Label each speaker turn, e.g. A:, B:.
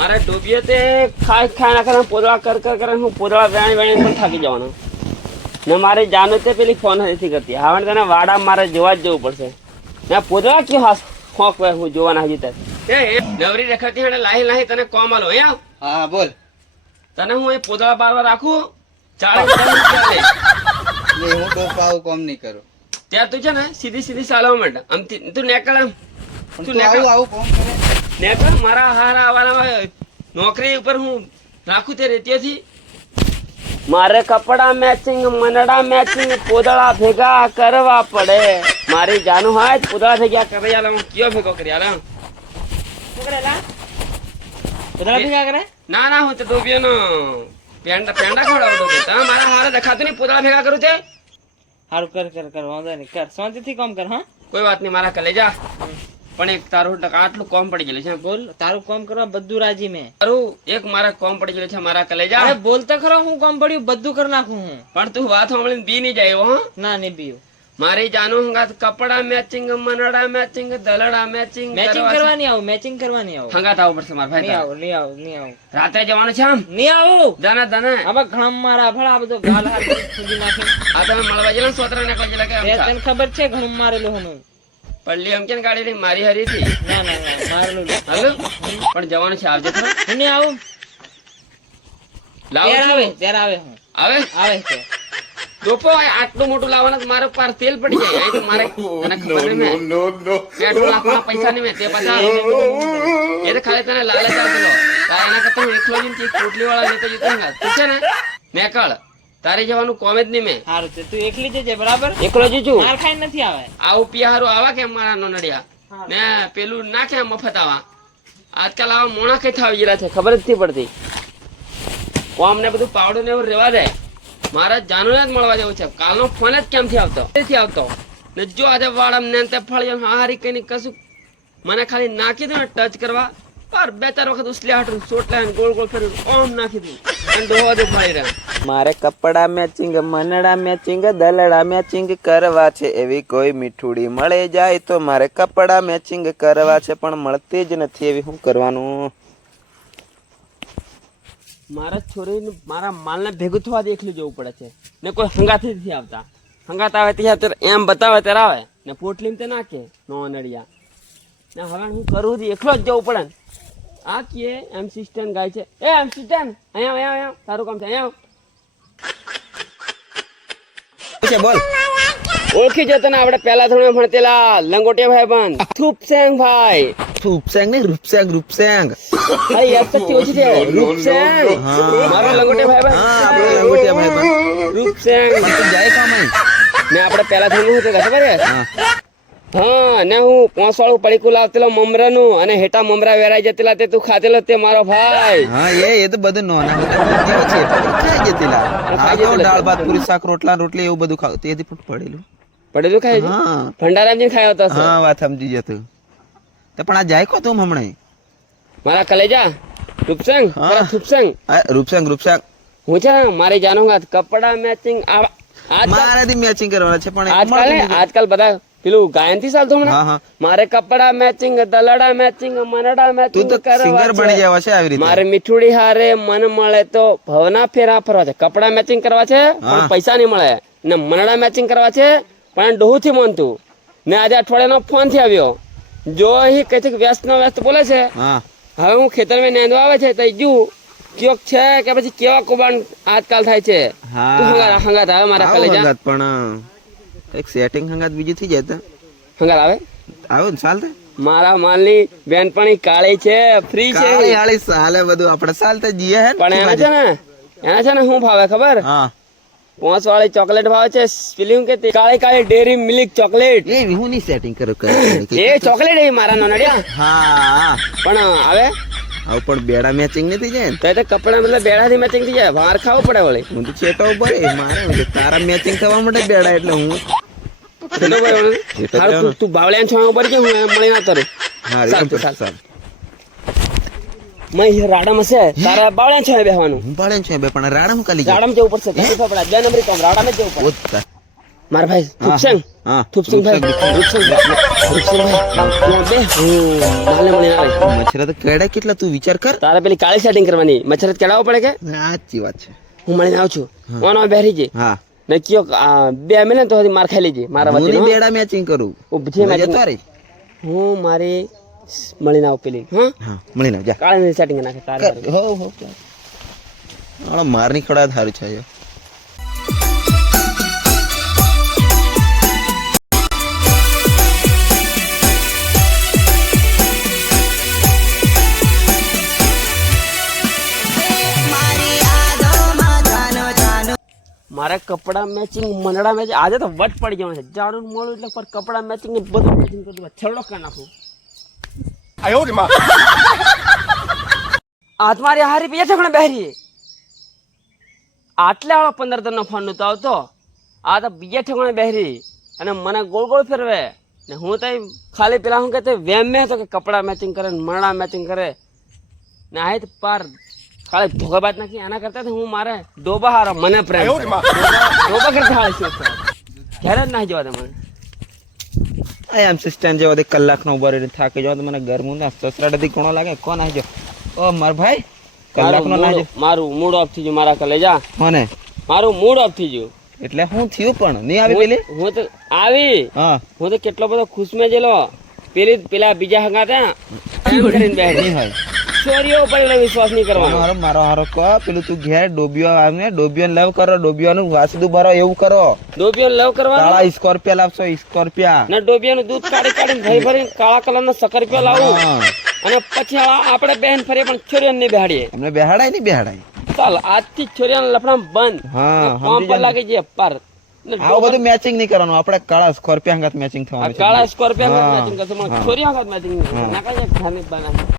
A: મારે ડૂબીએ તે ખાઈ ખાઈ ના કરે પોદળા કર કર કરે હું પોદળા વેણી વેણી પણ થાકી જવાનો. ને મારે જાનો તે પેલી ફોન નથી કરતી. હવે તને વાડા મારે જોવા જ જવું પડશે. ને પોદળા કે હાસ ખોક વે હું જોવાના હજી તક. એ નવરી રખાતી હેડે લાહી લાહી તને કોમ આલો અહીંયા
B: હા બોલ.
A: તને હું એ પોદળા બારવા રાખું?
B: ચાલે હું ડોપા પાવ કોમ નહીં કરું.
A: ત્યાં તું છે ને સીધી સીધી ચાલવા માંડ. આમ તું નેકળ. આમ તું નેકળ.
B: આવું કોમ કરે.
A: નેકળ મારા હારા આવવાના નોકરી ઉપર હું રાખું તે રેતીઓથી મારે કપડા મેચિંગ મનડા મેચિંગ પોદળા ભેગા કરવા પડે. મારી જાનું હોય જ પોદળા ભેગા કરી આલે હું કયો ભેગો કરી? આલે ના ના હું તો ડોબીઓનો પેંડા પેંડા ખવડાવતો હતો તમે મારા હારે દેખાતું નહીં પોદળા ભેગા કરું તે?
C: હારું કર કર કર વાંધો નહીં કર. શાંતિથી કામ કર હા?
A: કોઈ વાત નહીં મારા કલેજા પણ એક તારું ટકા આટલું કોમ પડી ગયેલું છે.
C: બોલ તારું કોમ કરવા બધું રાજી મેં.
A: તારું એક મારા કોમ પડી ગયેલું છે મારા કલેજા.
C: અરે ખરો હું કોમ પડ્યું બધું કરી નાખું હું.
A: પણ તું વાત સાંભળીને બી નહીં જાય હો
C: ના નહીં બીયું
A: મારી જાનું હંગાત કપડા મેચિંગ મનડા મેચિંગ દલડા મેચિંગ
C: મેચિંગ કરવાની આવું મેચિંગ કરવાની આવું.
A: હંગાત આવું પડશે મારા
C: નહીં
A: ભાઈ
C: આવું નહીં આવું નહીં આવું.
A: રાતે જવાનું છે આમ?
C: નહીં આવું.
A: દાના દાના.
C: હવે ઘણા મારા ભલા બધો ગાલ હાથ ખુદી નાખી.
A: આ તમે મળવા જેલા સોતરા ને કોઈ જેલા કે.
C: તને ખબર છે ઘણું મારેલું હું
A: પલ્લી એમ કે ને ગાડી લઈ મારી હરી હતી
C: ના ના ના મારેલું
A: હાલો. પણ જવાનું છે આવજો
C: હું આવું?
A: લાવું
C: આવે ત્યારે આવે
A: આવે?
C: આવે છે.
A: ડોપો આટલું મોટું લાવવાનું મારો મારે પાર તેલ પડી જાય. તો મારે તને ખબર નહીં પેટ્રોલ પૈસા નહીં મેં તે પાછા એ તો ખાલી તને લાલચ આપેલો. એના કરતા હું એકલો જઈને તે વાળા લેતો જતો. તું છે ને મેકળ તારે જવાનું કોમે જ નહીં મેં.
C: સારું છે તું એકલી જજે બરાબર?
A: એકલો જ છું.
C: માર ખાઈ નથી આવે.
A: આવું પિયારું આવા કેમ મારા નોનડિયા? ને પેલું નાખે મફત આવા. આજકાલ આવા મોણા કઈ થવા ગયેલા છે ખબર જ નથી પડતી. કોમ ને બધું પાવડું ને એવું રેવા દે. મારા જાનુ જ મળવા જવું છે. કાલનો ફોન જ કેમથી આવતો? નથી આવતો? ને જો આજે વાળમ ને તે ફળ હારી કઈ કશું મને ખાલી નાખી દઉં ને ટચ કરવા. પર બે ચાર વખત ઉસલી હાટું ચોટલા ને ગોળ ગોળ ફેરવી ઓમ નાખી દઉં.
D: મારે કપડા મેચિંગ મનડા મેચિંગ દલડા મેચિંગ કરવા છે. એવી કોઈ મીઠુડી મળે જાય તો મારે કપડા મેચિંગ કરવા છે પણ મળતી જ નથી. એવી શું કરવાનું?
A: મારા છોરીને મારા માલને ભેગું થવા દેખલું જવું પડે છે. ને કોઈ હંગાથી નથી આવતા. હંગાત આવે ત્યારે એમ બતાવે ત્યારે આવે. ને પોટલીમ તે નાખે નો નડિયા ને હવે હું કરું છું એકલો જ જવું પડે ને. આ કીએ એમ સિસ્ટમ ગાય છે એ એમ સિસ્ટમ અહીંયા અહીંયા અહીંયા તારું કામ છે અહીંયા આવ.
D: છે બોલ
A: ઓળખી જતો ને આપણે પહેલા ધોરણે ભણતેલા લંગોટિયા ભાઈ બંધ થુપસેંગ ભાઈ.
D: રૂપસેંગ ને રૂપસેંગ રૂપસેંગ.
A: હા યાદશક્તિ ઓછી છે રૂપસેંગ. મારો લંગોટિયા ભાઈ
D: હા આપણો લંગોટિયા ભાઈ પણ.
A: બંધ રૂપસેંગ
D: તું જાય કામ અહીં?
A: ને આપણે પહેલા ધોરણ શું હતું ખબર છે?
D: હા
A: અને હું પાંચ વાળું પડીકું લાવતેલો મમરાનું અને હેઠા મમરા વેરાઈ જતેલા તે તું ખાતેલો તે મારો ભાઈ.
D: હા એ એ તો બધું નોના કેવો છે? ખાઈ જતેલા. આ તો દાળ ભાત પૂરી શાક રોટલા રોટલી એવું બધું ખાવ. તેથી પણ પડેલું.
A: પડેલું ખાય
D: હા.
A: ભંડારામજી ખાયો તો
D: હા વાત સમજી જતું તો. પણ આ જાય કો તું હમણાં?
A: મારા કલેજા? રૂપસંગ. મારા
D: રૂપસંગ રૂપસંગ રૂપસેંગ.
A: હું છે મારી જાનું કપડા મેચિંગ આજકાલ
D: મારાથી મેચિંગ કરવાના છે પણ
A: આજકાલ. આજકાલ બધા પેલું ગાયનથી ચાલતું હમણાં મારે કપડા મેચિંગ દલડા મેચિંગ મનડા મેચિંગ
D: સિંગર બની જવા છે આવી રીતે.
A: મારે મીઠુડી હારે મન મળે તો ભવના ફેરા ફરવા છે. કપડા મેચિંગ કરવા છે પણ પૈસા નહીં મળે. ને મનડા મેચિંગ કરવા છે પણ ડોહું થી મનતું. ને આજે અઠવાડિયાનો ફોનથી આવ્યો. જો અહીં છે વ્યસ્ત નો વ્યસ્ત બોલે છે. હવે હું ખેતરમાં નેંદવા આવે છે તો જુ કયોક છે કે પછી કેવા કુબાણ આજકાલ થાય છે. તું હંગાત આવે મારા કલેજા.
D: પણ એક સેટિંગ હંગાત બીજું થઈ જાય તો.
A: હંગાત આવે?
D: આવે ને ચાલતે?
A: મારા માલની બેનપણી કાળી છે ફ્રી છે.
D: કાળી ચાલે બધું આપણે ચાલતે જીએ હે
A: પણ એના છે ને એના છે ને શું ભાવે ખબર?
D: હા.
A: પાંચ વાળી ચોકલેટ ભાવે છે પેલી કે કાળી કાળી ડેરી મિલ્ક ચોકલેટ.
D: એ હું ની સેટિંગ કરું
A: એ ચોકલેટ એ મારા નોનડિયા.
D: હા.
A: પણ આવે?
D: આવું પણ બેડા મેચિંગ નથી જાય ને?
A: તો તો કપડા મતલબ બેડાથી મેચિંગ થઈ જાય. વાર ખાવું પડે વળી.
D: હું તો છેટો ઉપર મારે તારા મેચિંગ થવા માટે બેડા એટલે હું તો
A: તું છો ઉપર કે હું મળી ના તરું. મય રાડામાં છે તારે બાવળિયાન છો બેહવાનું?
D: હું પાડે છે બે પણ રાણા કાલી
A: રાડામાં જવું પડશે તકલીફ પડે. બે નંબરી કામ રાડામાં જ જવું પડે. મારા ભાઈ થુપસંગ
D: હા
A: થુપસંગ ભાઈ થુપસંગ ત્યાં બે માલે મળીને આવે.
D: મચ્છર તો કેડા કેટલા તું વિચાર કર.
A: તારે પેલી કાળી સેટિંગ કરવાની. મચ્છર કેળાવો પડે કે?
D: સાચી વાત છે.
A: હું મળીને આવું છું. ઓનો બેહરી જે.
D: હા.
A: ને કયો આ બે મિલે તો માર ખાઈ લેજે મારા વચ્ચે
D: બેડા મેચિંગ કરું. ઊભી
A: મેચિંગ હું મારી મળી ના પેલી હા?
D: મળી ના જા.
A: કાળે સેટિંગ નાખે
D: કર. હો હો ચાલ મારની ખડા થારું છે
A: મારે કપડા મેચિંગ મનડા મેચિંગ આજે તો વટ પડી જવાનું છે. જાડું મળું એટલે પર કપડા મેચિંગ ને બધું મેચિંગ કરી દઉં છેલ્લો કરી નાખું. આ તમારી હારી બે ઠેકણે બહેરી આટલે આવો પંદર તરનો ફોન નતો આવતો. આ તો બીજા ઠેકાણે બેહરી. અને મને ગોળ ગોળ ફેરવે. ને હું તો ખાલી પેલા હું કે વેમ મેં તો કે કપડા મેચિંગ કરે ને મરણા મેચિંગ કરે. ને આ પાર ખાલી ધોકાબાજ નાખી આના કરતા હું મારે ડોબા હારા મને પ્રેમ ડોબા કરતા હાલ છે? ઘરે જ ના જવા દે મને.
D: આ એમ સિસ્ટન જેવો દે કલાકનો ઊભો રહીને થાકી જવા તો મને ગરમું ના સસરાડેથી કોણો લાગે? કોણ આવી ઓ માર ભાઈ કલાકનો ના
A: મૂડ- મારું મૂડ ઓફ થઈ ગયું મારા કલેજા
D: મને
A: મારું મૂડ ઓફ થઈ ગયું.
D: એટલે હું થયું પણ? નહીં આવી પેલી?
A: હું તો આવી.
D: હા.
A: હું તો કેટલો બધો ખુશ મેં જેલો. પેલી પેલા બીજા હંગા હતા કરીને બેઠી.
D: હોય.
A: છોરીઓ પર એટલે વિશ્વાસ નહીં કરવાનો.
D: મારો મારો હારો કો પેલું તું ઘેર ડોબિયો આવે ડોબિયો લવ કરો ડોબિયાનું વાસુદું ભરો એવું કરો.
A: ડોબિયો લવ કરવાનો?
D: કાળા સ્કોર્પિયા લાવશો સ્કોર્પિયા
A: ડોબિયો નું દૂધ કાઢી કાઢીને ભરી ભરીને કાળા કલરનો સકરપિયો લાવું. અને પછી આપણે બેન ફરીએ પણ છોરીઓ ને બેહાડીએ.
D: અમને બેહાડાય નહીં બેહાડાય.
A: ચાલ આજથી જ છોરીઓને લફડા બંધ.
D: હા
A: કામ
D: સમજી
A: પર લાગી જાય પર.
D: આવું બધું મેચિંગ નહીં કરવાનું. આપણે કાળા સ્કોર્પિયા હંગાત મેચિંગ થવાનું
A: કાળા સ્કોર્પિયો. મેચિંગ કરશું છોરી
D: હંગાત
A: છોરીઓ મેચિંગ ના કઈ ઘરની બનાવે.